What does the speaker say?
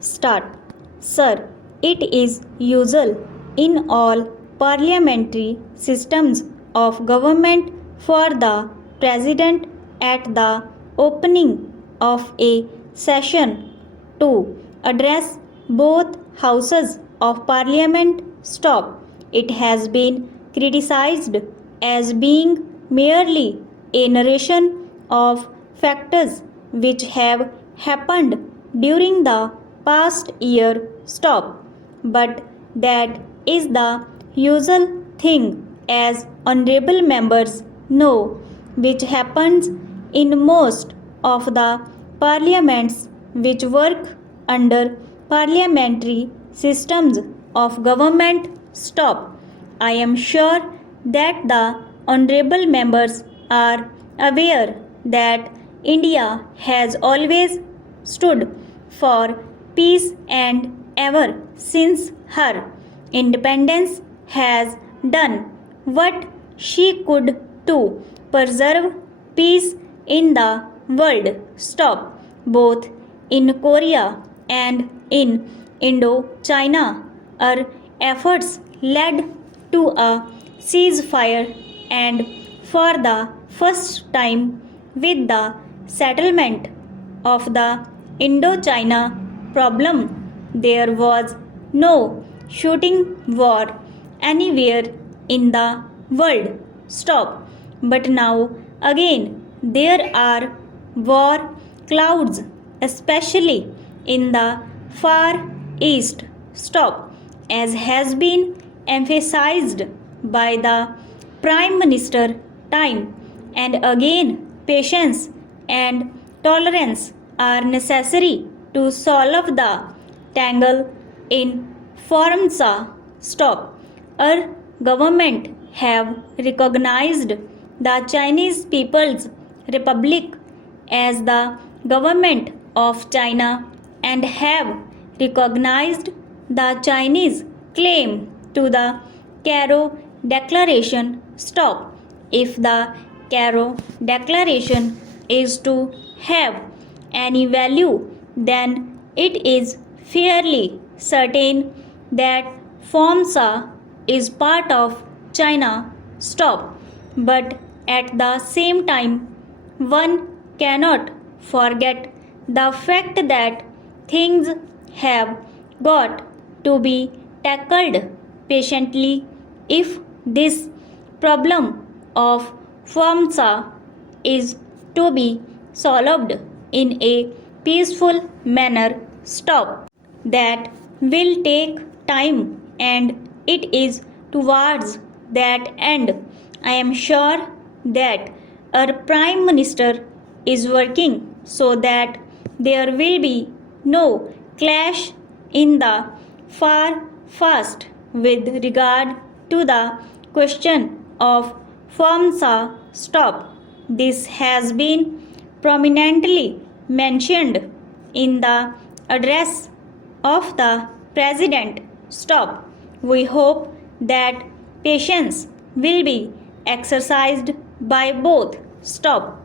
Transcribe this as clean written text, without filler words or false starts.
Start. Sir, it is usual in all parliamentary systems of government for the President at the opening of a session to address both houses of parliament. Stop. It has been criticized as being merely a narration of factors which have happened during the past year. Stop. But that is the usual thing, as honorable members know, which happens in most of the parliaments which work under parliamentary systems of government. Stop. I am sure that the honorable members are aware that India has always stood for peace and ever since her independence has done what she could to preserve peace in the world. Stop. Both in Korea and in Indochina, our efforts led to a ceasefire, and for the first time, with the settlement of the Indochina problem, there was no shooting war anywhere in the world. Stop. But now again there are war clouds, especially in the far east. Stop. As has been emphasized by the Prime Minister time and again, patience and tolerance are necessary to solve the tangle in Formosa. Stop. Our government have recognized the Chinese People's Republic as the government of China and have recognized the Chinese claim to the Cairo Declaration. Stop. If the Cairo Declaration is to have any value, then it is fairly certain that Formosa is part of China. Stop. But at the same time, one cannot forget the fact that things have got to be tackled patiently if this problem of Formosa is to be solved in a peaceful manner. Stop. That will take time, and it is towards that end I am sure that our Prime Minister is working so that there will be no clash in the far past with regard to the question of Formosa. Stop. This has been prominently mentioned in the address of the President. Stop. We hope that patience will be exercised by both. Stop.